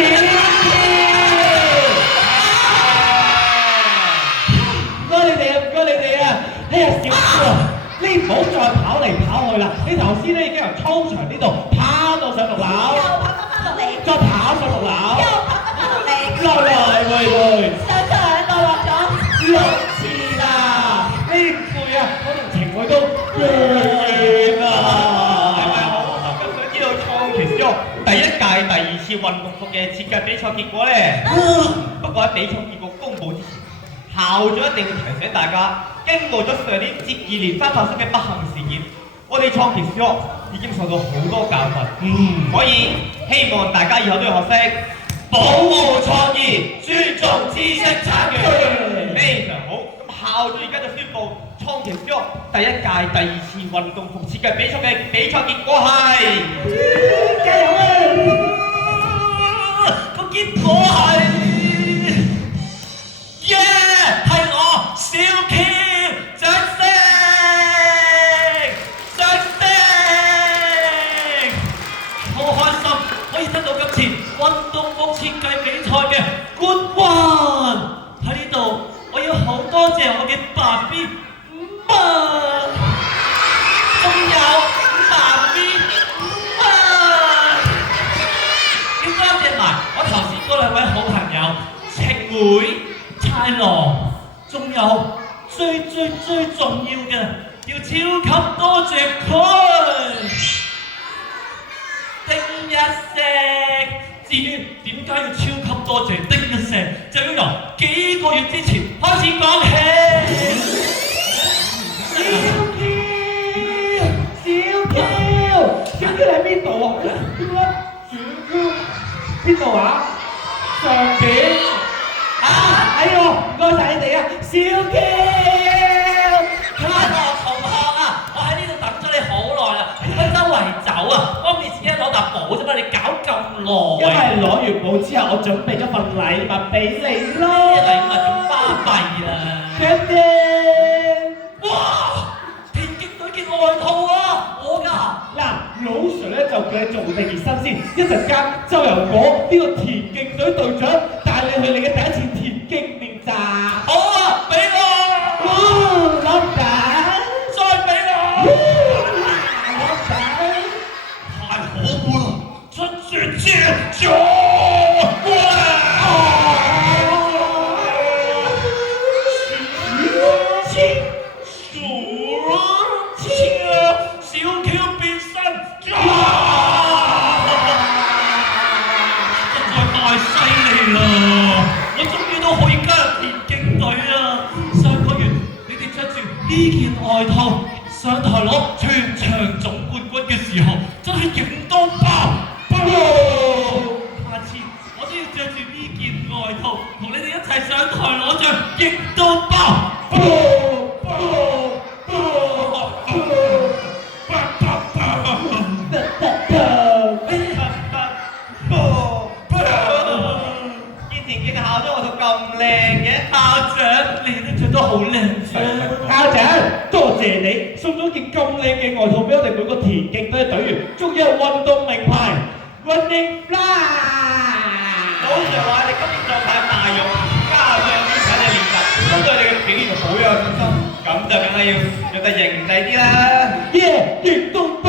唔該你哋啊，唔該你哋啊！哎呀，小夫啊，你唔好再跑嚟跑去啦！你頭先咧已經由操場呢度跑到上6樓，又跑翻落嚟，再跑上6樓，又跑翻落嚟，來回上落咗6次啦！呢攰啊，我同情侶都攰啊！係咪好？咁想知道創奇小學第一屆第2次運動服嘅設計比賽結果咧？不過喺比賽結果公佈之前，校長一定要提醒大家，經過咗上年接二連番發生嘅不幸事件，我哋創奇小學已經受到好多教訓。所以希望大家以後都要學識保護創意，尊重知識產權。非常好。咁校長而家就宣布，創奇小學第一屆第2次運動服設計比賽嘅比賽結果係，加油啊！個結果係，耶！係我小 Q， 掌聲！掌聲！好開心可以得到今次運動服設計比賽嘅冠軍。喺呢度，我要好多謝我嘅爸 B 媽，仲有媽咪媽，要多謝埋我頭先嗰2位好朋友晴妹、太郎，仲有最重要嘅，要超級多謝佢丁一石。至於點解要超級多謝丁一石，就要由幾個月之前開始講起。小 Q 喺邊度啊？小 Q 邊度啊？上邊啊！哎呦，唔該晒你哋啊！小 Q， 同學啊，我喺呢度等咗你好耐啦，你點解周圍走啊？幫你自己攞沓簿啫嘛，你搞咁耐。因為攞完簿之後，我準備咗份禮物俾你咯。咩禮物咁巴閉啊？爹爹，哇！田徑隊嘅外套啊，我㗎。嗱，老 Sir 咧就叫你做定熱身先，一陣間就由我呢個田徑隊隊長帶你去你嘅第一次田徑練習。好啊，俾我。老闆，再俾我。老闆，太可惡啦！出絕招咗！小 Q 變身，實在太犀利啦！我終於都可以加入田徑隊啦！上個月你哋着住呢件外套上台攞全場總冠軍嘅時候，真係型到爆！下次我都要着住呢件外套同你哋一齊上台攞獎，型到爆！校長，你都着得好靚啫！校長，多謝你送咗件咁靚嘅外套俾我哋每個田徑隊嘅隊員，仲有運動名牌 Running Fly。老 Sir 話你今年狀態大勇，加上呢排嘅練習，都對你嘅表現好有信心，咁就梗係要着得型仔啲啦！耶！型到爆！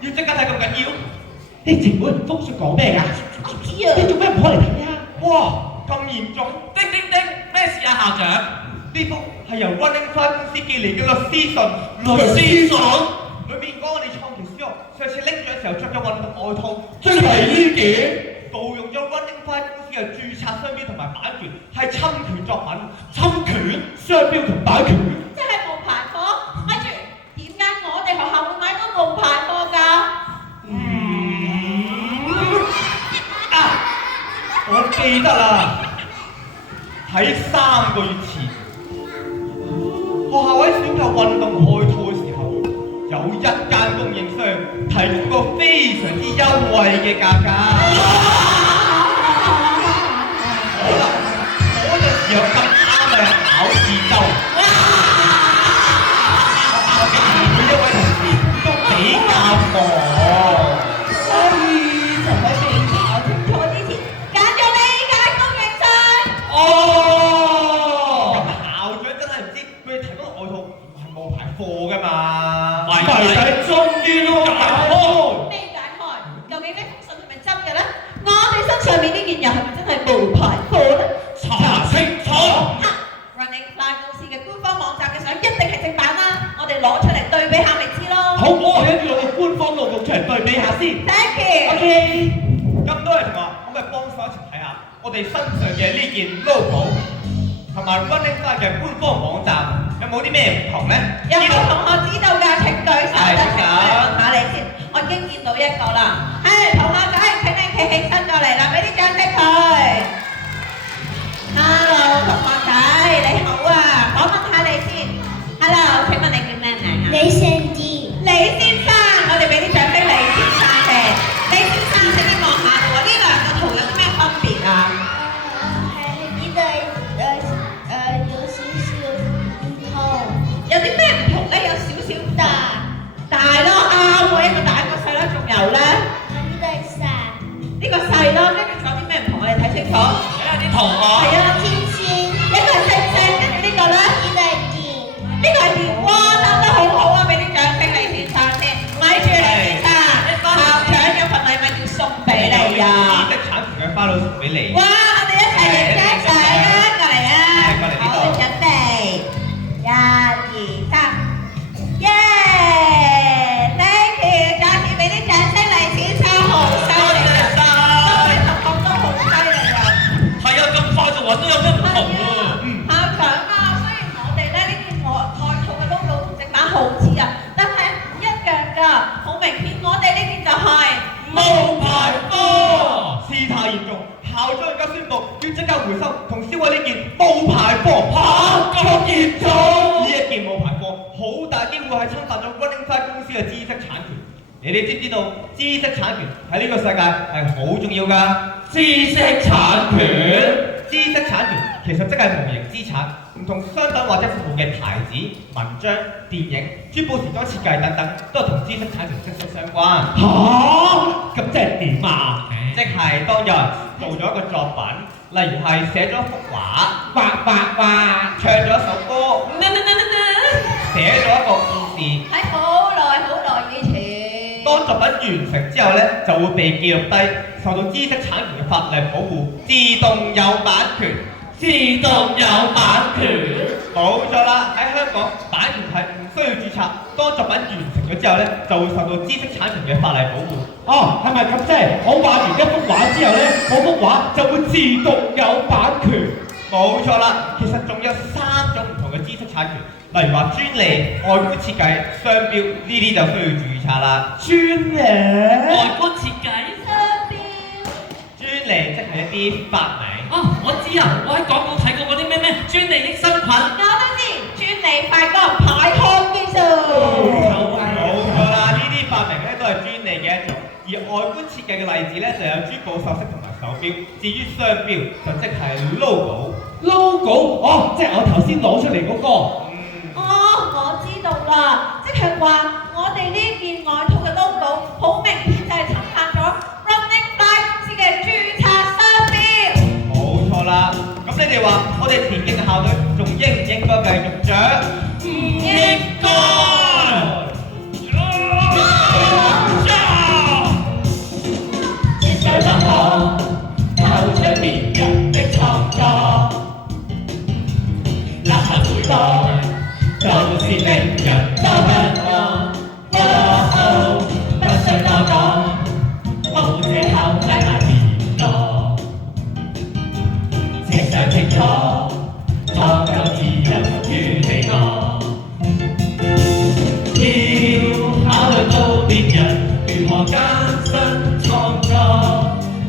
要即刻睇咁緊要？你前輩風雪講咩㗎？我唔知啊。你做咩唔開嚟睇啊？哇，咁嚴重！叮叮叮，咩事啊，校長？呢幅係由 Running Fly 公司寄嚟嘅個私信，裏面講我哋創奇小學上次拎獎時候着嘅運動外套，真係呢件？盜用咗 Running Fly 公司嘅註冊商標同埋版權，係侵權作品。侵權、商標同版權。即係冒牌貨？咪住，點解我哋學校會買到冒牌貨㗎？我記得啦，喺3個月前，學校喺選購運動外套嘅時候，有一間供應商提供個非常之優惠嘅價格。好啦，嗰陣時又咁啱係仔終於都解開。未解開，究竟呢封信係咪真嘅咧？我哋身上面呢件又係咪真係冒牌貨咧？查清楚。Running Fly 公司嘅官方網站嘅相一定係正版啦，我哋攞出嚟對比下咪知咯。好，我哋一啲攞個官方路局出嚟對比下先。 Thank you。 OK。咁多位同學，可唔可以幫手一齊睇下我哋身上嘅呢件 logo 同埋 Running Fly 嘅官方網站有冇啲咩唔同咧？有冇同學知道㗎？請舉手，係舉手問下你先。我已經見到一個啦。係同學仔，請你企起身過嚟啦，俾啲掌聲佢。Hello， 同學仔，你好啊！我問下你先。Hello， 請問你叫咩名啊？李成智，李先生，我哋俾啲掌聲李先生嘅。李先生，請你望下喎，呢兩個圖有啲咩分別啊？係呢度有少少唔同，有啲咩唔同咧？有少少大，大咯啱喎，一個大一個細啦，仲有咧？呢度係細，呢個細咯，跟住仲有啲咩唔同？我哋睇清楚。有啲同學係啊，天線，一個係星星，跟住呢個咧，呢度係電，呢個係電話，答得好好啊！俾啲掌聲李先生先。咪住李先生，校長有份禮物要送俾你啊！知識產權嘅花佬送俾你。哇！我哋一齊影張相啊！過嚟啊！過嚟呢度好，準備，一、二、三，耶！Thank you，再次俾啲掌聲李先生，好犀利啊！各位同學都好犀利啊！係啊，咁快就揾到有咩唔同喎？校長啊，雖然我哋咧呢件外套嘅 logo 同正版好似啊，但係唔一樣㗎。好明顯，我哋呢件就係冒牌貨，事態嚴重，校長而家宣布要即刻回收同銷毀呢件冒牌貨。嚇，咁嚴重？呢一件冒牌貨好大機會係侵犯咗 Running Fly 公司嘅知識產權。你哋知唔知道知識產權喺呢個世界係好重要㗎？知識產權。知識產權其實即係無形資產，唔同商品或者服務嘅牌子、文章、電影、珠寶時裝設計等等，都係同知識產權息息相關。嚇，咁即係點啊？即係當有人做咗一個作品，例如係寫咗一幅畫、畫，唱咗一首歌、寫咗一個故事。喺好耐以前。當作品完成之後呢，就會被記錄低，受到知識產權嘅法例保護，自動有版權。自動有版權。冇錯啦，喺香港版權係唔需要註冊，當作品完成咗之後呢，就會受到知識產權嘅法例保護。哦，係咪咁即係我畫完一幅畫之後咧，嗰幅畫就會自動有版權？冇錯啦，其實仲有3種唔同嘅知識產權，例如話專利、外觀設計、商標呢啲就需要註冊啦。專利。外觀設計專利即係一啲發明。我知啊，我喺廣告睇過嗰啲咩專利益生菌。我都知，專利發光排汗技術。冇錯啦，呢啲發明咧都係專利嘅一種。而外觀設計嘅例子咧就有珠寶首飾同埋手錶。至於商標就即係 logo。哦，即係我頭先攞出嚟嗰個。我知道啦，即係話我哋呢件外套嘅 logo 好明顯就係侵犯咗 Running Fly 公司嘅註冊商標。冇錯啦，咁你哋話我哋田徑嘅校隊仲應唔應該繼續着？唔應該。設計得好，透出別人的創作，立刻回來，都是令人多不安。不需多講，冇借口拉埋聯絡，清想清楚，創作自由屬於你我。要考慮到別人如何艱辛創作，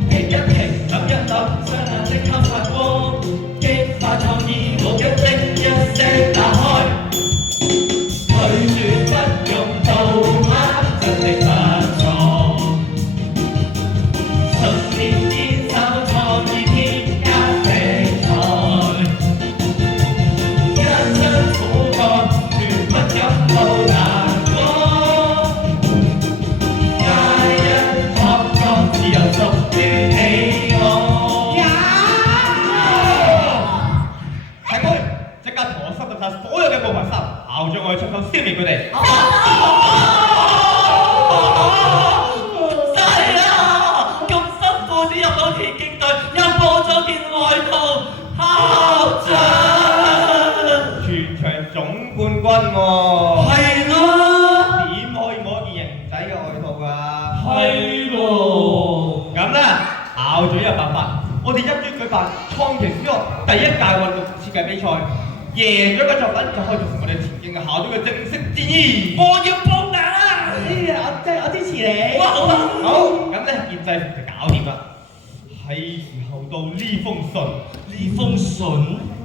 停一停，諗一諗，雙眼即刻發光，激發創意，腦筋叮一聲打開，拒絕不用到黑，真的不錯。十年堅守創意添加比賽，一生苦幹，絕不感到難過。皆因創作自由屬於你我。係佢，即刻同我收拾晒所有嘅冒牌衫，校長我要出手消滅佢哋。好軍喎。係啦，點可以摸件型仔嘅外套㗎？係咯。咁咧，校長有辦法，我哋一於舉辦創奇小學第一屆運動設計比賽，贏咗嘅作品就可以做成我哋田徑嘅校隊嘅正式戰衣。我要報名啊！我支持你。哇，好啊！好，咁咧現制服就搞掂啦。係時候到呢封信，呢封信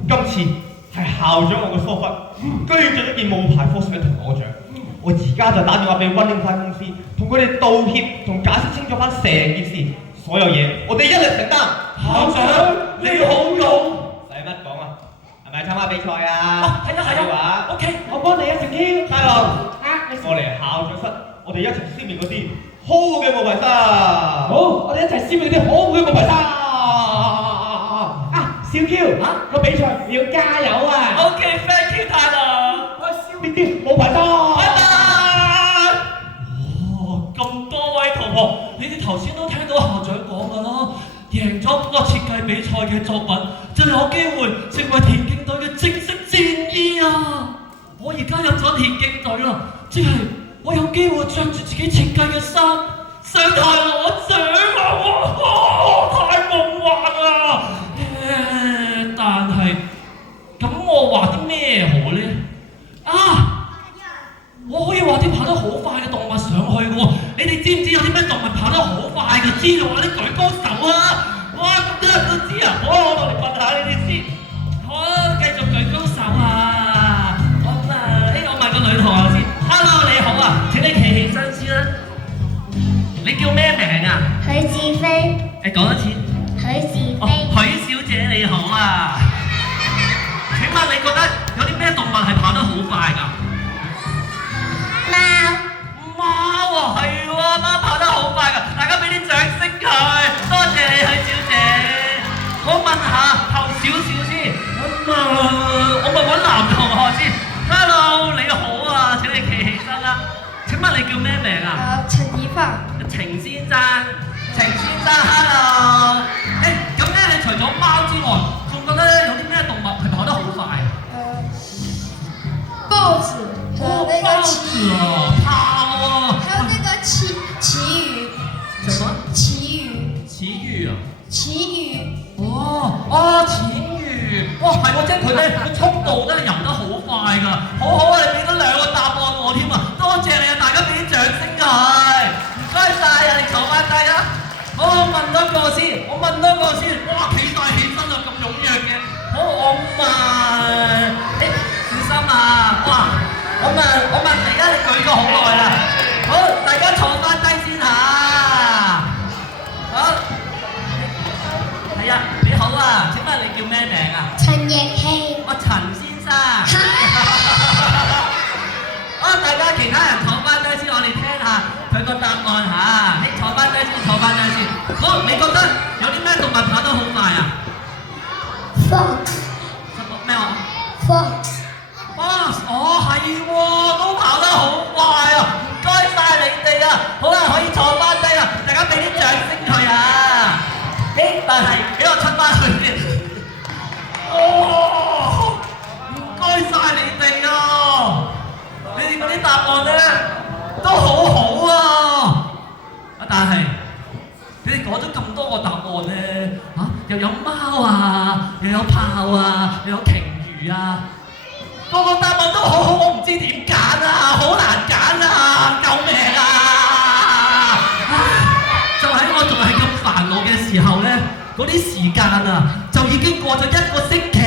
今次係校長我嘅疏忽，居然着咗件冒牌科室嘅銅鑼獎。我而家就打電話俾溫興快公司，同佢哋道歉同解釋清楚翻成件事，所有嘢我哋一力承擔。校長你好勇，使乜講啊？係咪參加比賽啊？哦係啊係啊，OK，我幫你啊，成嬌。大郎，啊，你過嚟校長室，我哋一齊消滅嗰啲好嘅冒牌衫。好，我哋一齊消滅啲可惡嘅冒牌衫。啊，小嬌，個比賽你要加油啊！ OK，thank you，大郎。我消滅啲冒牌衫。咁多位同學，你哋頭先都聽到校長講㗎啦，贏咗嗰個設計比賽嘅作品，就有機會成為田徑隊嘅正式戰衣啊！我而家入咗田徑隊啦，即係我有機會着住自己設計嘅衫上台攞獎啊！哇，太夢幻啦！但係咁我話啲咩好呢？啊！我可以話啲跑得好快嘅動物上去嘅喎，你哋知唔知有啲咩動物跑得好快嘅？知道啊，啲舉高手啊！哇，咁多人都知啊！好，我落嚟問下你哋先。好，繼續舉高手啊！我問個女同學先。Hello， 你好啊！請你企起身先啦。你叫咩名啊？許志飛，誒，講一次。許志哦，飛，許小姐你好啊！請問你覺得有啲咩動物係跑得好快㗎？貓，貓啊，係喎，貓跑得好快㗎，大家俾啲掌聲佢，多謝你許小姐。我問下後少少先，我問男同學先。Hello， 你好啊，請你企起身啦。請問你叫咩名啊？陳以發，程先生，程先生 ，Hello。咁咧，你除咗貓之外，仲覺得有啲咩動物係跑得好快？豹子和那豹個子啊，跑啊！還有那個旗魚，什麼？旗魚，旗魚啊！旗旗魚，哇係喎，即係佢咧，個速度真係游得好快㗎，好好啊！你俾咗2個答案我添啊，多謝你啊！大家俾啲掌聲佢，唔該晒啊！你坐翻低啊！好，我問多個先，哇企晒起身啊，咁踴躍嘅，好我問，小心啊！哇，我問你啊，你舉咗好耐啦，好，大家坐翻低先嚇，好。係啊，你好啊！請問你叫咩名啊？陳奕希，我陳先生。大家其他人坐翻低先，我哋聽下佢個答案嚇。你坐翻低先。好，你覺得有啲咩動物跑得好快啊？咩話？Fox，係喎，都跑得好快啊！唔該晒你哋啊！好啦，可以坐翻低啦，大家俾啲掌聲佢啊！但係俾我出翻去先。唔該晒你哋啊！你哋嗰啲答案咧都好好啊！但係你哋講咗咁多個答案咧，又有貓啊，又有豹啊，又有鯨魚啊，個個答案都好好，我唔知點揀啊，好難揀啊！救命啊！就喺我仲係咁煩惱嘅時候咧，嗰啲時間啊，就已經過咗1個星期。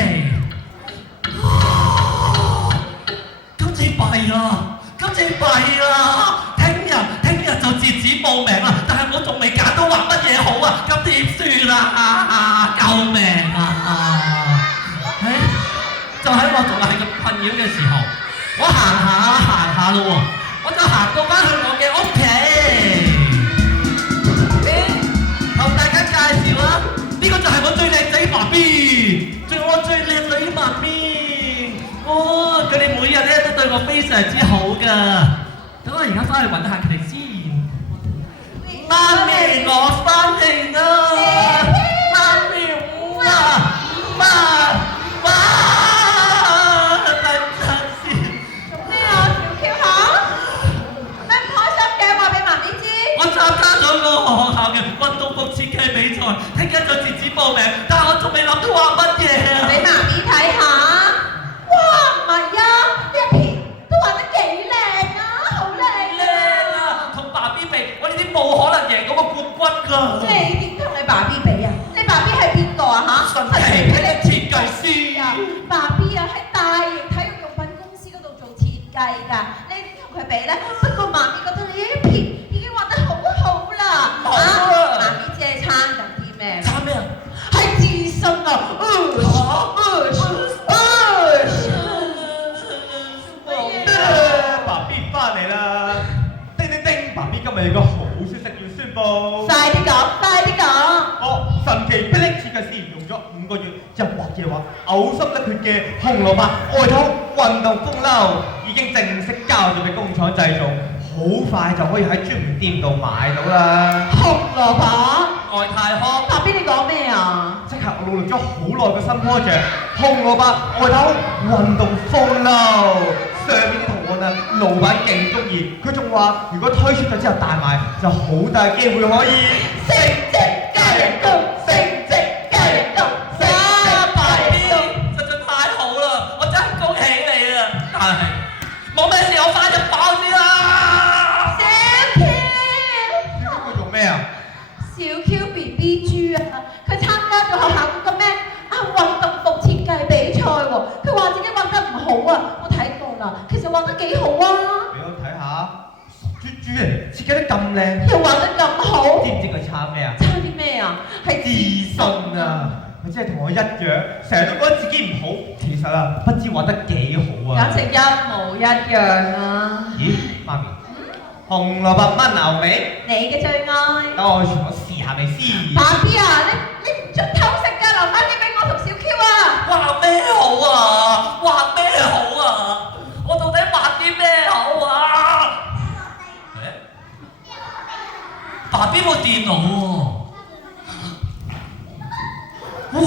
今次弊啦！聽日就截止報名啦，但係我仲未揀到畫乜嘢好啊！咁點算啊？救命啊！就喺我仲係咁困擾嘅時候，我行下咯喎，我就行到翻去我嘅屋企。同大家介紹啊，呢個就係我最靚仔媽咪，仲有我最靚女媽咪。佢哋每日咧都對我非常之好㗎。等我而家翻去揾下佢哋先。媽咪，我翻嚟啦！媽咪，等陣先。計㗎，你同佢比咧。不過媽咪覺得你呢一片已經畫得好好啦。好啊！媽咪只係撐緊啲咩？差咩啊？係自信啊！爸 B 翻嚟啦！叮叮叮，爸 B 今日有個好消息要宣佈。快啲講，快啲講！我神奇霹靂設計師用咗5個月就畫嘅話，嘔心瀝血嘅紅蘿蔔外套運動風褸已經正式交咗俾工廠製造，好快就可以喺專門店度買到啦。紅蘿蔔，外太空。爸 B 你講咩啊？即係我努力咗好耐嘅新 project，紅蘿蔔外套運動風褸。上面啲圖案啊，老闆勁中意，佢仲話如果推出咗之後大賣，就好大機會可以升職加人工，升職加人工，升職加人工。實在太好啦！我真係恭喜你啊！但係冇咩事，我快啲跑先啦！小 Q，佢做咩啊？小 Q BB 豬啊！佢參加咗學校嗰個咩運動服設計比賽喎，佢話自己畫得唔好啊！我睇過啦，其實畫得幾好啊！俾我睇下，豬豬嚟，設計得咁靚，又畫得咁好，知唔知佢差咩啊？差啲咩啊？係自信啊！佢真係同我一樣，成日都覺得自己唔好，其實啊，不知畫得幾好啊！簡直一模一樣啊！咦，媽咪，紅蘿蔔炆牛尾，你嘅最愛。等我試下未先。爸 B 啊，你唔准偷食㗎，留翻啲俾我同小 Q 啊！畫咩好啊？畫咩好啊？我到底畫啲咩好啊？爸 B 部電腦喎！哇！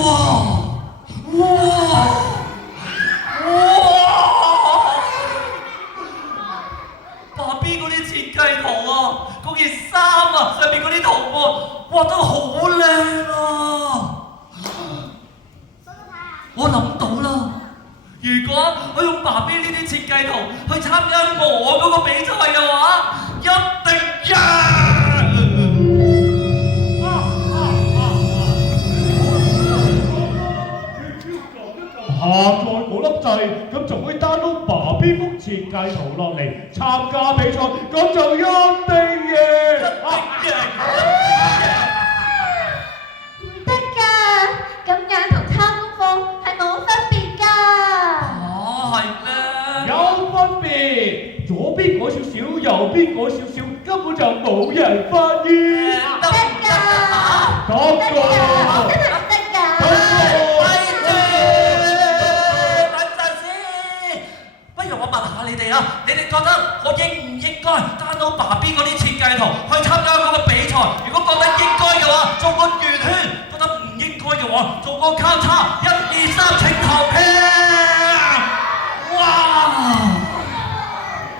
爸 B 嗰啲設計圖啊，嗰件衫啊，上面嗰啲圖案畫得好靚啊！我諗到啦，如果我用爸 B 呢啲設計圖去參加我嗰個比賽嘅話，一定贏！下載嗰粒掣，咁就可以 download 爸 B 幅設計圖落嚟參加比賽，咁就一定贏！唔得㗎，咁樣同抄功課係冇分別㗎。哦，係咩？有分別，左邊嗰少少，右邊嗰少少，根本就冇人發現。得㗎，得得㗎，㗎，真係唔得㗎。不如我問下你哋啊，你哋覺得我應唔應該 download 爸 B 嗰啲設計圖去參加嗰個比賽？如果覺得應該嘅話，做個圓圈；覺得唔應該嘅話，做個交叉。1、2、3，請投票！哇！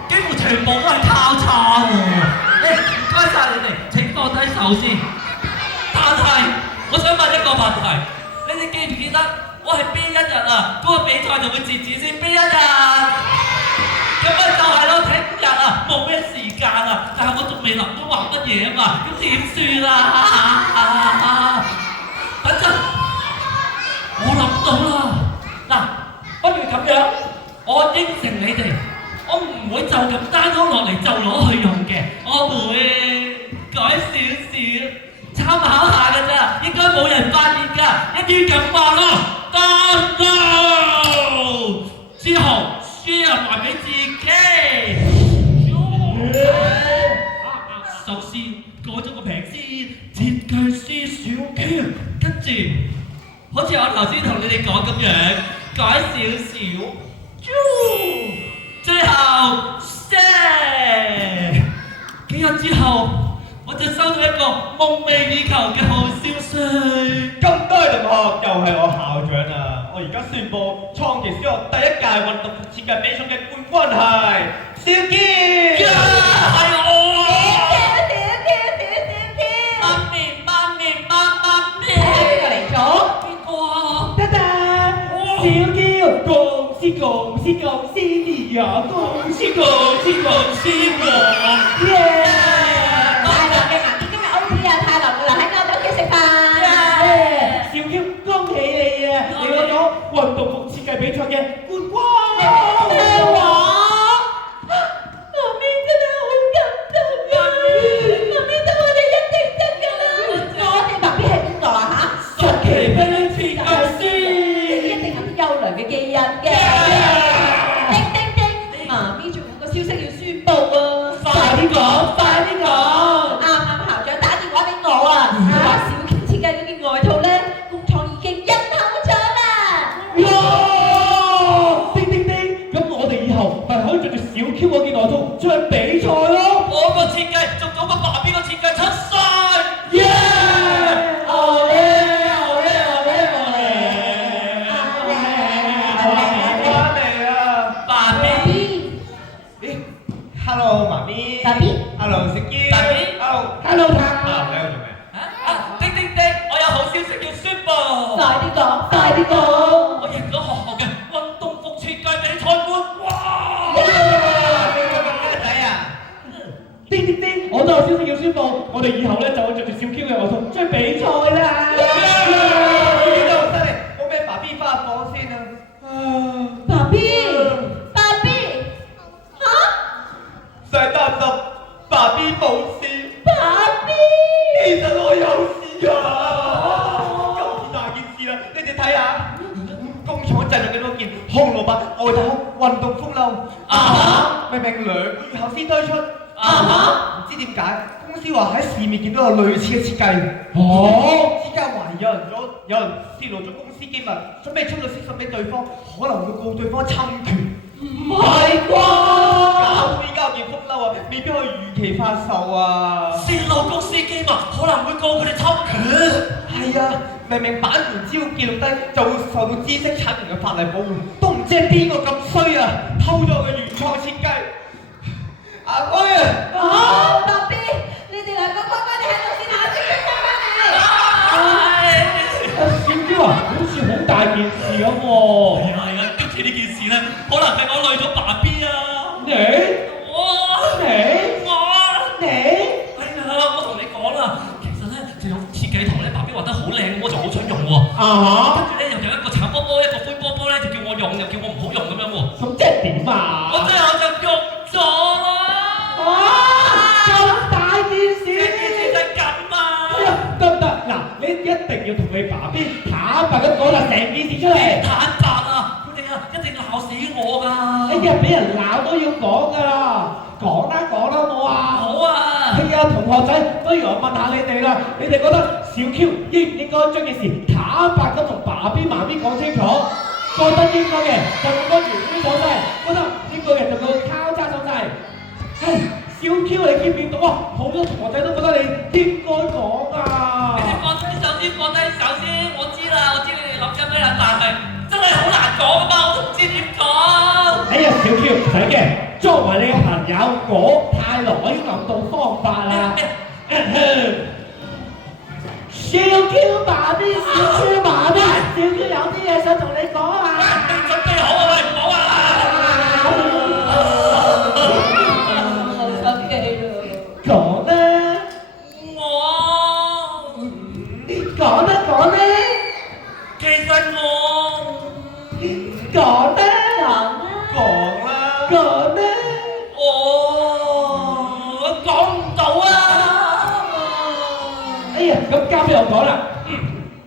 幾乎全部都係交叉喎。唔該晒你哋，請放低手先。但係我想問一個問題，你哋記唔記得我係邊一日啊？嗰個比賽就會截止先邊一日？咁咪就係咯，聽日啊，冇咩時間啊，但係我仲未諗到畫乜嘢啊嘛，咁點算啊？等陣，我諗到啦，嗱，不如咁樣，我應承你哋，我唔會就咁download落嚟就攞去用嘅，我會改少少，參考下㗎咋，應該冇人發現㗎，一於咁話咯，download之後 share 埋俾自己。首先改咗個名先，設計師小 Q，跟住好似我頭先同你哋講咁樣，改少少，最後 share。幾日之後，我就收到一個夢寐以求嘅好消息。咁多位同學，又係我校長啊！我而家宣佈創奇小學第1屆運動服設計比賽嘅冠軍係小堅。係我啊！邊個嚟咗？邊個啊？得得，小嬌，恭喜你呀！恭喜我！耶！太郎嘅媽咪今日 OT 啊，太郎會留喺我哋屋企食飯。小嬌，恭喜你啊！你攞咗運動服設計比賽嘅冠軍。係我。人嘅。叮叮叮，媽咪仲有個消息要宣佈啊！快啲講，快啲講！啱啱校長打電話俾我啊，話小 Q 設計嗰件外套咧，工廠已經印好咗啦。哇！叮叮叮，咁我哋以後咪可以着住小 Q 嗰件外套出去比賽咯！我個設計仲早過爸 B 個設計出世。耶！爸比。Hello 媽咪。爸比。 Hello 食嬌。爸比。Hello 啊，他。你喺度做咩？叮叮叮，我有好消息要宣佈。快啲講，快啲講！我贏咗學校嘅運動服設計比賽冠。哇！邊個咁叻仔啊？叮叮叮，我都有消息要宣佈，我哋以後咧就會着住小 Q 嘅外套出去比賽啦！呢度犀利，我咩爸 B 翻房先啊！爸比，爸比，嚇！想擔心爸 B 冇事，爸比，其實我有事啊！今次大件事啦，你哋睇下，工廠製作嘅嗰件紅蘿蔔外套運動風褸，明明2個月後先推出，唔知點解公司話喺市面見到有類似嘅設計，之間懷疑有人泄露咗公司機密，準備出律師信俾對方，可能會告對方侵權。唔係啩？搞到依家件風褸啊，未必可以如期發售啊！泄露公司機密，可能會告佢哋侵權。係啊，明明版權只要記錄低就會受到知識產權嘅法例保護，都唔知係邊個咁衰啊，偷咗我嘅原創設計。阿妹啊！爸比，你哋兩個乖乖地喺度先，我先翻小 Q 啊，好似好大件事咁喎。係啊，今次呢件事咧，可能係我累咗爸 B 啊。你？我。你？哎呀，我同你講啦，其實咧就有設計圖咧，爸 B 畫得好靚，我就好想用喎。跟住咧又有一個橙波波，一個灰波波咧，就叫我用，又叫我唔好用咁樣喎。咁即係點啊？我最後就用咗啦。咁大件事！呢件事就係咁啊！得唔得？嗱，你一定要同你爸 B 坦白咁講啦，成件事出嚟。坦白啊！佢哋啊一定鬧死我㗎。哎呀，俾人鬧都要講㗎啦，講啦好冇啊？好啊！係啊，同學仔，不如我問下你哋啦，你哋覺得小 Q 應唔應該將件事坦白咁同爸 B 媽 B 講清楚？覺得應該嘅就用個圓圈手勢，覺得應該嘅就用個交叉手勢。唉，小 Q 你見唔見到啊？好多同學仔都覺得你應該講啊！你哋放低手先，放低手先。我知啦，我知你哋諗緊咩啦，但係真係好難講啊嘛，我都唔知點講。哎呀，小 Q 唔使嘅，作為你嘅朋友，我太耐已經諗到方法啦。小 Q 爸 B，小 Q 媽媽，小 Q 有啲嘢想同你講啊！你準備好啊？喂，唔好啊！講啦，講啦，其實我講啦，講啦，我講唔到啊！哎呀，咁交俾我講啦。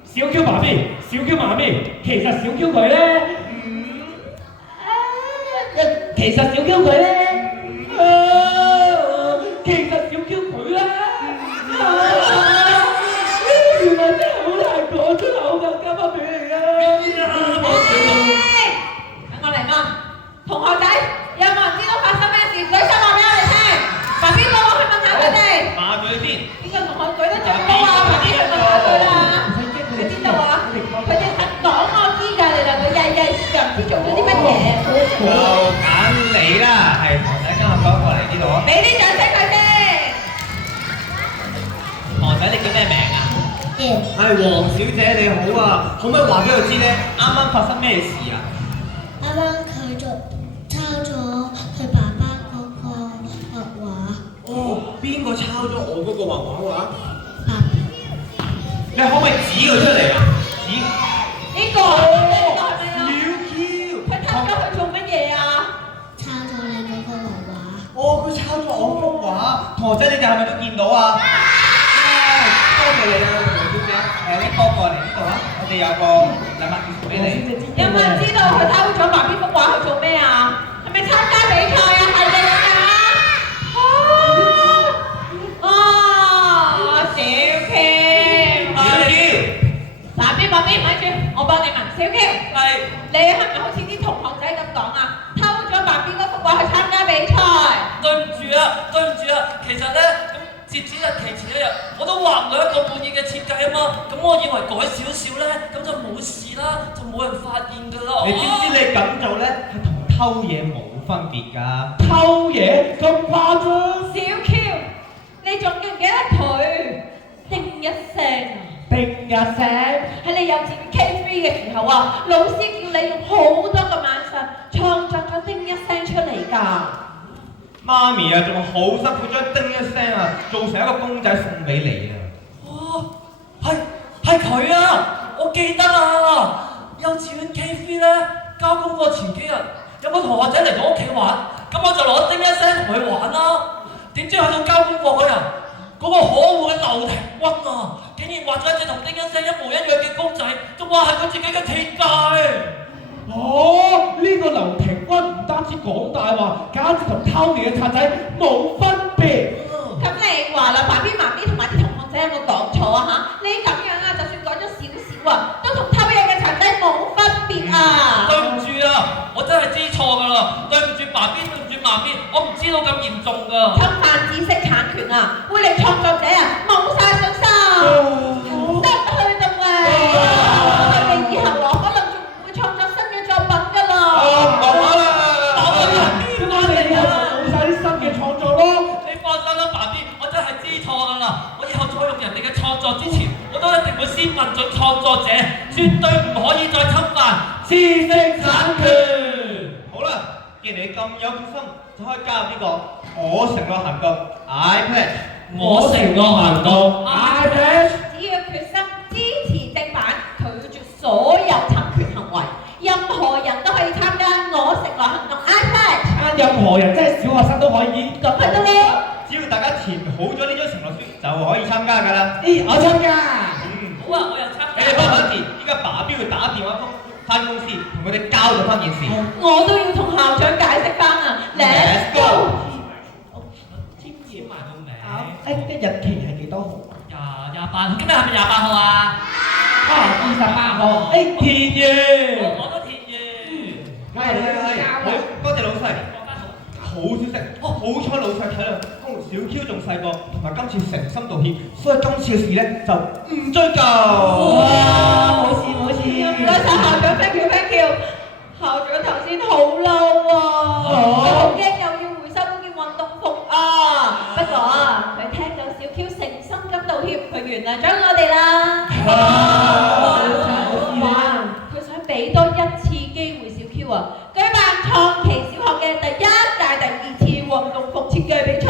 小 Q 爸 B，小 Q 媽咪，其實小 Q 佢咧，其實小 Q 佢咧，其實小 Q 佢咧，原來真係好難講出口㗎，交翻俾你啦。等我嚟講，同學仔，有冇人知道發生咩事？舉手話俾我哋聽。爸 B 幫我去問下佢哋。問下佢先。邊個同學舉得最高啊？爸 B 去問下佢啦。佢知道啊？佢哋肯講我知㗎，你兩個日日又唔知做咗啲乜嘢。就揀你啦，係堂仔今日講過嚟呢度啊。俾啲掌聲佢先。堂仔你叫咩名啊？係黃小姐你好啊，可唔可以話俾佢知咧？啱啱發生咩事啊？啱啱佢就抄咗佢爸爸嗰個畫畫。哦，邊個抄咗我嗰個畫畫啊？爸你可唔可以指佢出嚟啊？指。呢個係咪啊？佢偷咗佢做乜嘢啊？抄咗你嗰個畫畫。哦，佢抄咗我幅畫，同學仔你哋係咪都見到啊？多謝你啊，黃小姐，你過嚟呢度啊。哋有個禮物送俾你。有冇人知道佢偷咗爸 B 幅畫去做咩啊？係咪參加比賽啊？係咪啊？哦，小 Q，爸 B 咪住，我幫你問小 Q，係你係咪好似啲同學仔咁講啊？偷咗爸 B 嗰幅畫去參加比賽？對唔住啊，其實咧咁截止日期前一日我都畫咗一個滿意嘅設計啊嘛，咁我以為改少少咧，咁就冇事啦，就冇人發現㗎啦。你知唔知你咁做咧係同偷嘢冇分別㗎？偷嘢咁誇張？小 Q，你仲記唔記得佢叮一聲啊？叮一聲，喺你幼稚園 K3 嘅時候啊，老師叫你用好多個晚上創作咗叮一聲出嚟㗎。媽咪啊，仲好辛苦將叮一聲啊做成一個公仔送俾你啊！哇，係佢啊！我記得啊，幼稚園 K3 咧交功課前幾日，有個同學仔嚟到屋企玩，咁我就攞叮一聲同佢玩啦。點知去到交功課嗰日，嗰個可惡嘅劉庭君啊，竟然畫咗一隻同叮一聲一模一樣嘅公仔，仲話係佢自己嘅設計。哦，呢個劉庭君唔單止講大話，簡直同偷嘢嘅賊仔冇分別。咁你話啦，爸 B 媽咪同埋啲同學仔有冇講錯啊嚇？你咁樣啊，就算改咗少少啊，都同偷嘢嘅賊仔冇分別啊！對唔住啊，我真係知錯㗎啦，對唔住爸 B， 對唔住媽咪，我唔知道咁嚴重㗎。侵犯知識產權啊，會令創作者啊冇晒信心，失去動力。我哋以後可能仲唔會創作新嘅作品㗎啦。咁我哋以後就冇晒啲新嘅創作咯。你放心啦，爸 B， 我真係知錯㗎啦。我以後再用人哋嘅創作之前，我都一定會先問準創作者，絕對唔可以再侵犯知識產權。好啦，既然你咁有決心，就可以加入呢個我承諾行動 iPad。我承諾行動。iPad。只要決心支持正版，拒絕所有侵權行為，任何人都可以參加我承諾行動 iPad。任何人即係小學生都可以。咁咪得咯。只要大家填好咗呢張承諾書，就可以參加㗎啦。咦，我參加。好啊，我又參加。你哋幫我一填，依家爸 B 會打電話翻公司，同佢哋交代翻件事。我都要同校長解釋翻啊 ！Let's go！簽字埋個名。誒，啲日期係幾多號？廿八號，今日係咪28號啊？啊，28號。誒，填完。我都填完。係。好，多謝老細。好消息，好彩老細睇啦，公小 Q 仲細個，同埋今次誠心道歉，所以今次嘅事咧就唔追究。哇，冇事。唔該晒校長 ，thank you。校長頭先好嬲啊，佢好驚又要回收嗰件運動服啊。不過啊，佢聽到小 Q 誠心咁道歉，佢原諒咗我哋啦。佢想俾多一次機會小 Q 啊，舉辦創奇小學嘅第1屆、第2次運動服設計比賽。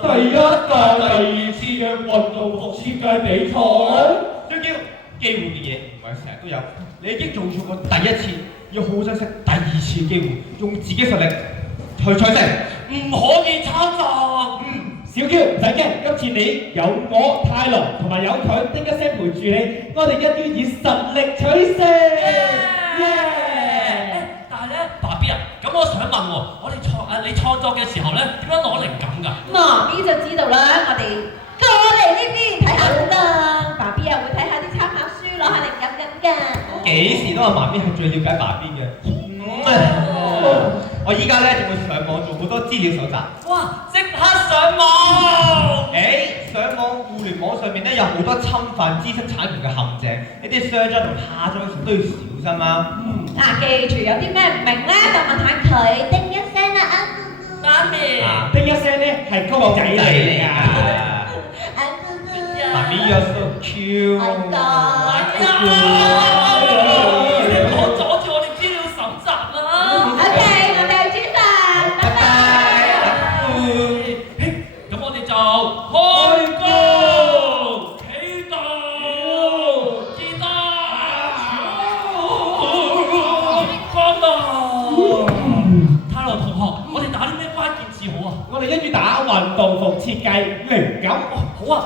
第1屆、第2次嘅運動服設計比賽。最緊要機會嘅嘢唔係成日都有，你已經做錯過第一次，要好珍惜第二次嘅機會，用自己實力去取勝。唔可以參戰。小 Q 唔使驚，今次你有我泰龍同埋有佢叮一聲陪住你，我哋一於以實力取勝。但係咧，爸 B 啊，咁我想問喎，你創作嘅時候咧，點樣攞靈感㗎？媽咪就知道啦，我哋過嚟呢邊睇下先啦。爸 B 又會睇下啲參考書，攞下靈感㗎。幾時都話媽咪係最了解爸 B 嘅。我依家咧仲會上網做好多資料搜集。哇！即刻上網。上網互聯網上面咧有好多侵犯知識產權嘅陷阱，呢啲上載同下載嘅時候都要小心啊。記住有啲咩唔明咧，就問下佢，叮一聲啦，媽咪。叮一聲咧係公仔嚟㗎。媽咪 you're so cute。你唔好阻住我哋資料搜集啦。OK，我哋去煮飯，拜拜。咁我哋就開工，起動，記得關門。泰羅同學，我哋打啲咩關鍵字好啊？我哋一於打運動服設計靈感。好啊。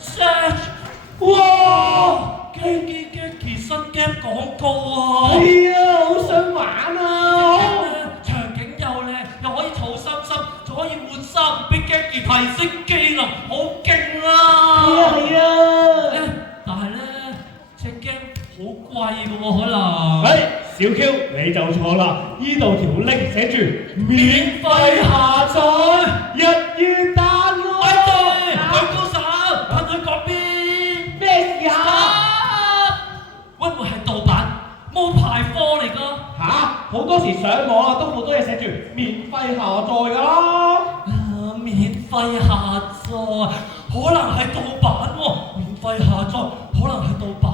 search。哇！機機激激新 game 廣告啊！係啊，好想玩啊！場景又靚，又可以儲心心，仲可以換衫，俾 game 而提升技能，好勁啊！係啊！但係咧，隻 game 好貴嘅喎，可能。喂，小 Q 你就錯啦！呢度條 link 寫住免費下載，日月彈喎。喂對，舉高手，問佢講邊？咩事啊？會唔會係盜版？冇牌貨嚟㗎？好多時上網啊，都好多嘢寫住免費下載㗎啦。免費下載，可能係盜版喎！免費下載，可能係盜版。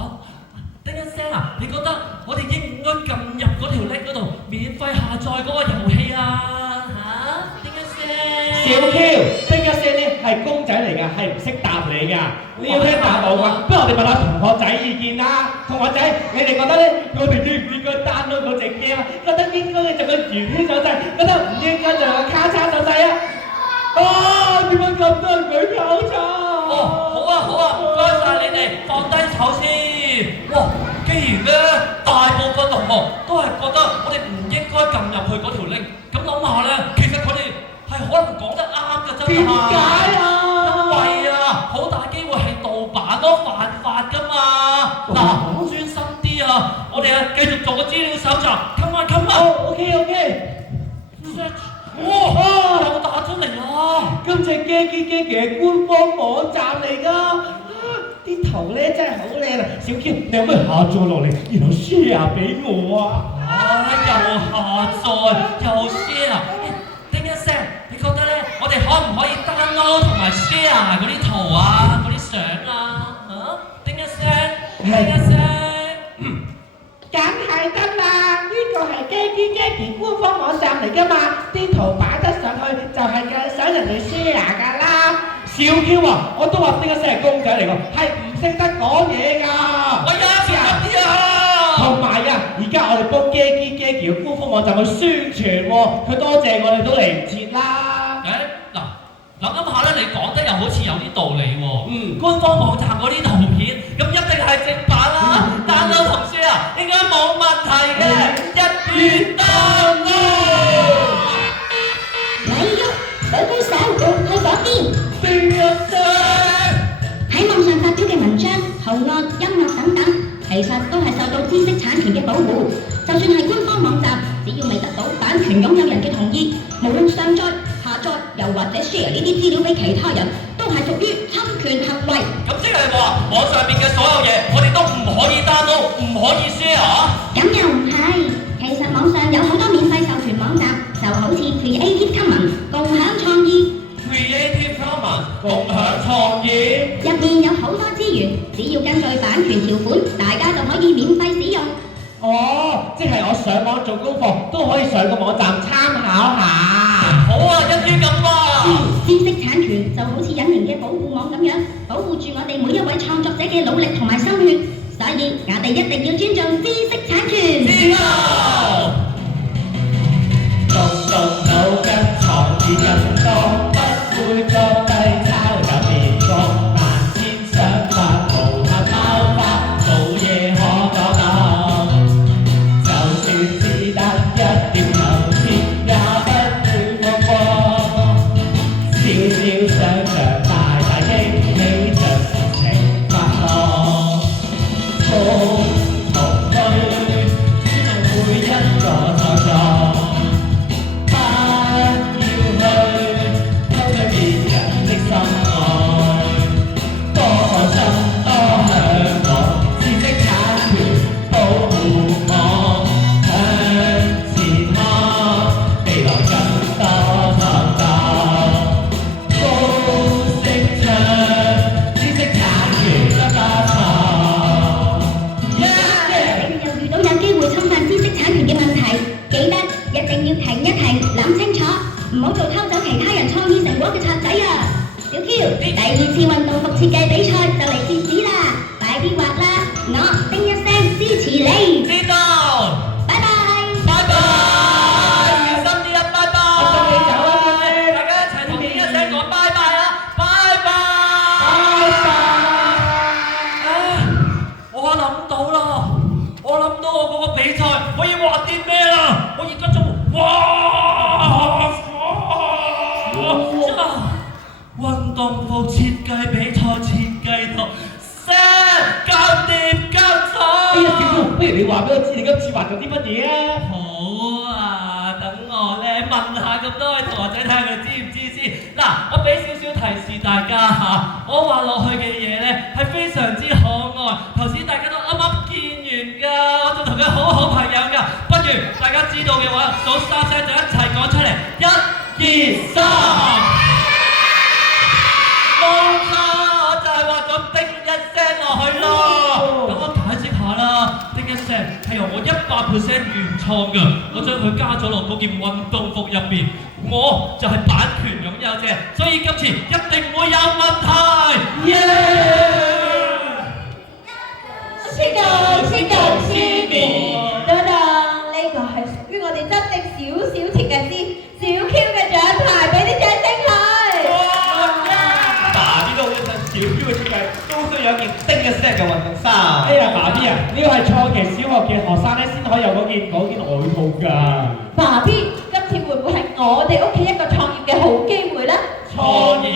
叮一聲啊！你覺得我哋應唔應該撳入嗰條 link 嗰度免費下載嗰個遊戲啊？叮一聲。小 Q，叮一聲咧係公仔嚟㗎，係唔識答你㗎。你要聽答我㗎。不如我哋問下同學仔意見啦。同學仔，你哋覺得咧，我哋應唔應該 download 嗰隻 game 啊？覺得應該嘅就個圓圈手勢，覺得唔應該就個交叉手勢啊！點解咁多人舉手叉？好啊，唔該晒你哋，放低手先。哇，既然咧大部分同學都係覺得我哋唔應該撳入去嗰條 link，咁諗下咧，其實佢哋係可能講得啱㗎，真係。點解啊？因為啊，好大機會係盜版咯，犯法㗎嘛。嗱，專心啲啊，我哋啊繼續做個資料搜集。Come on。OK。哇！又打出嚟啦！今次 Gigi 嘅官方網站嚟㗎，啲圖咧真係好靚啊！小 Q，你有冇下載落嚟，然後 share 俾我啊？又下載又 share，叮一聲，你覺得咧，我哋可唔可以 download 同埋 share 嗰啲圖啊、嗰啲相啊？叮一聲。梗係得啦，呢個係 Gigi 官方網站嚟㗎嘛，啲圖擺得上去就係嘅想人哋 share 㗎啦。小 Q 啊，我都話呢個先係公仔嚟㗎，係唔識得講嘢㗎。我有小心啲啊！同埋啊，而家我哋幫 Gigi 嘅官方網站去宣傳喎，佢多謝我哋都嚟唔切啦。諗下咧，你講得又好似有啲道理喎。官方網站嗰啲圖片，咁一定係正版啦。download 同 share 應該冇問題嘅，一於 download。咪喐，舉高手，去嗰邊。叮一聲。喺網上發表嘅文章、圖案、音樂等等，其實都係受到知識產權嘅保護。就算係官方網站，只要未得到版權擁有人嘅同意，無論上載、下載又或者 share 呢啲資料俾其他人，都係屬於侵權行為。咁即係話，網上面嘅所有嘢，我哋都唔可以 download，唔可以 share。咁又唔係，其實網上有好多免費授權網站，就好似 Creative Commons 共享創意。Creative Commons 共享創意。入面有好多資源，只要根據版權條款，大家就可以免費使用。即係我上網做功課都可以上個網站參考下。好啊，一於咁話。知識產權就好似隱形嘅保護網咁樣，保護住我哋每一位創作者嘅努力同埋心血，所以我哋一定要尊重知識產權。知道。動腦筋創意更多，不會作低抄就變過，萬千想法無限爆發，冇嘢可講到。就算只得一點頭切，也不會放過。小小想像，大大驚喜，像事情發落。衝同去，尊重每一個創作。唔好做偷走其他人創意成果嘅賊仔啊！小 Q，第二次運動服設計比賽就嚟截止啦，快啲畫啦！我叮一聲支持你。知道。拜拜。拜拜。小心啲啊！拜拜。我送你走啦，大家一齊同叮一聲講拜拜啊！拜拜。拜拜。我諗到啦。話俾我知你今次畫咗啲乜嘢啊？好啊，等我咧問下咁多位同學仔睇下佢知唔知先。嗱，我俾少少提示大家嚇，我畫落去嘅嘢咧係非常之可愛。頭先大家都啱啱見完㗎，我仲同佢好朋友㗎。不如大家知道嘅話，數3聲就一齊講出嚟，1、2、3。冇錯，我就係畫咗叮一聲落去咯。咁我解釋下啦，叮一聲係由我100% 原創㗎，我將佢加咗落嗰件運動服入邊。我就係版權擁有者，所以今次一定唔會有問題。耶！知道，等等，呢個係屬於我哋真正小設計師小 Q 嘅獎牌，俾啲掌聲佢。爸啲都好欣賞小 Q 嘅設計，都需要有件叮一聲嘅運動衫。哎呀，爸啲啊，呢個係初期小學嘅學生咧先可以有嗰件外套㗎。爸 B， 今次會唔會係我哋屋企一個創業嘅好機會呢？創業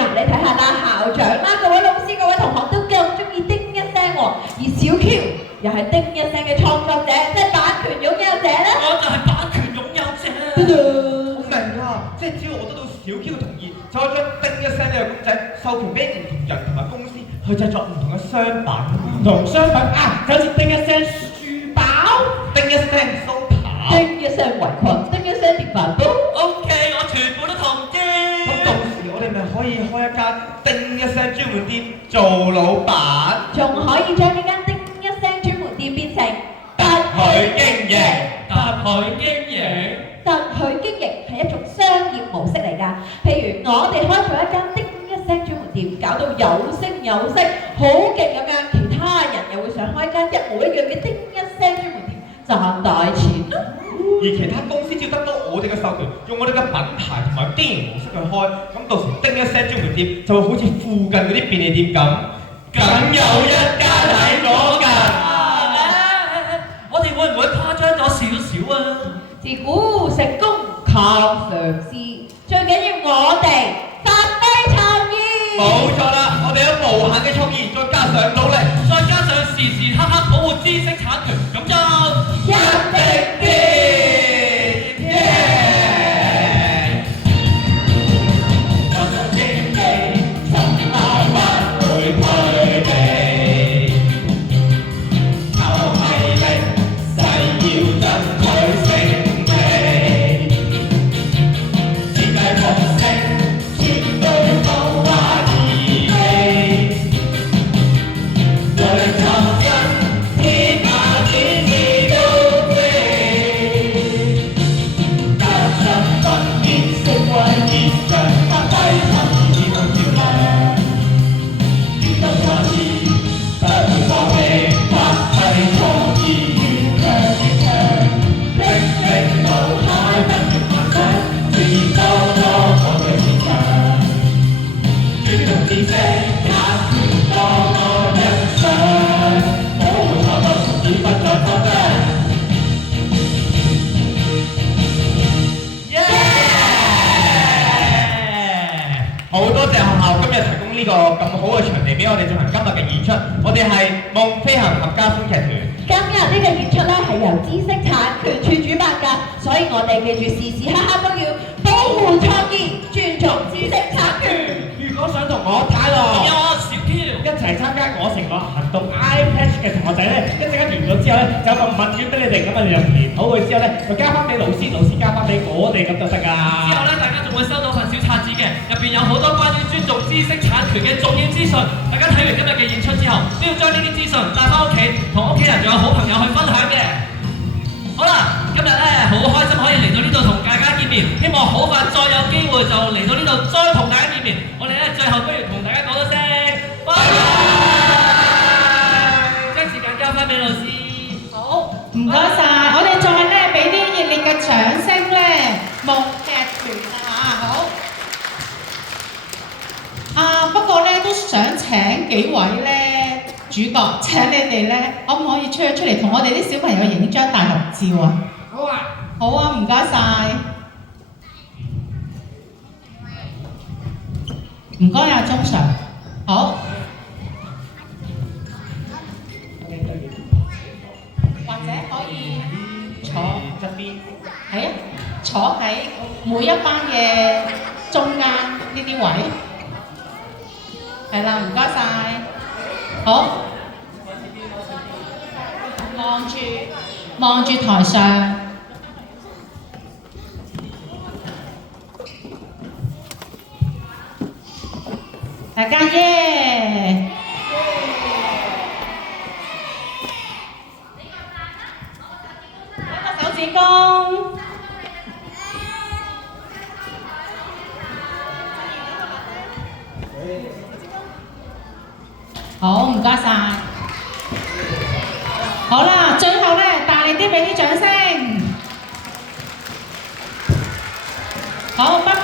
嗱，你睇下啦，校長啦，各位老師、各位同學都咁中意叮一聲喎，而小 Q 又係叮一聲嘅創作者，即係版權擁有者咧。我就係版權擁有者。我明啦，即係只要我得到小 Q 嘅同意，就可以將叮一聲呢個公仔授權俾唔同人同埋公司去製作唔同嘅商品。唔同商品啊，就好似叮一聲書包，叮一聲蘇扒，叮一聲圍裙，叮一聲電飯煲。OK， 我全部都同意。咁到時我哋咪可以開一間叮一聲專門店做老闆，仲可以將呢間叮一聲專門店變成特許經營。特許經營。特許經營係一種商業模式嚟㗎，譬如我哋開咗一間叮一聲專門店，搞到有聲有色，好勁咁樣，其他人又會想開間一模一樣嘅叮一聲專門店，賺大錢咯。而其他公司只要得到我哋嘅授權，用我哋嘅品牌同埋經營模式去開，咁到時叮一聲專門店就會好似附近嗰啲便利店咁，梗有一間喺嗰㗎。我哋會唔會誇張咗少少啊？自古成功靠嘗試，最緊要我哋發揮創意。冇錯啦，我哋有無限嘅創意，再加上努力，再加上時時刻刻保護知識產權，咁就一定掂！耶！我就經歷從來不會退避，靠毅力，誓要爭取勝利。設計模式絕對無話兒戲，努力創新，天下只是高飛。加上訓練，成為現象，發揮創意同調亮。遇到挫折，不要放棄，發揮創意，越強越強。歷歷無害，不斷爬上，自然多多我嘅市場。尊重知識，也權多我欣賞。保護創作，從此不再擴張。耶！好多謝學校今日提供呢個咁好嘅場地俾我哋進行今日嘅演出。我哋係夢飛行合家歡劇團。今日呢個演出咧係由知識產權處主辦㗎，所以我哋記住時時刻刻都要保護創意，尊重知識產權。如果想同我太有郎啊，小 Q。一齊參加我承諾行動 iPad 嘅同學仔咧，一陣間完咗之後咧，就有個問卷俾你哋，咁啊你就填好佢之後咧，就交翻俾老師，老師交翻俾我哋咁就得㗎。之後咧，大家仲會收到份小冊子嘅，入邊有好多關於尊重知識產權嘅重要資訊。大家睇完今日嘅演出之後，都要將呢啲資訊帶翻屋企，同屋企人仲有好朋友去分享嘅。好啦，今日咧好開心可以嚟到呢度同大家見面，希望好快再有機會就嚟到呢度再同大家見面。我哋咧最後不如同大家講多聲拜拜，將時間交翻俾老師。好，唔該晒，我哋再咧俾啲熱烈嘅掌聲咧，夢劇團啊嚇，好。不過咧都想請幾位咧主角，請你哋咧，可唔可以出嚟同我哋啲小朋友影張大合照啊？好啊，好啊，唔該晒。唔該啊，鐘 Sir。好。或者係啊，坐喺每一班嘅中間呢啲位。係啦，唔該晒。好，望住台上。大家耶！攞個手指公。好，唔該晒。好啦，最後咧，大力啲俾啲掌聲。好，拜拜。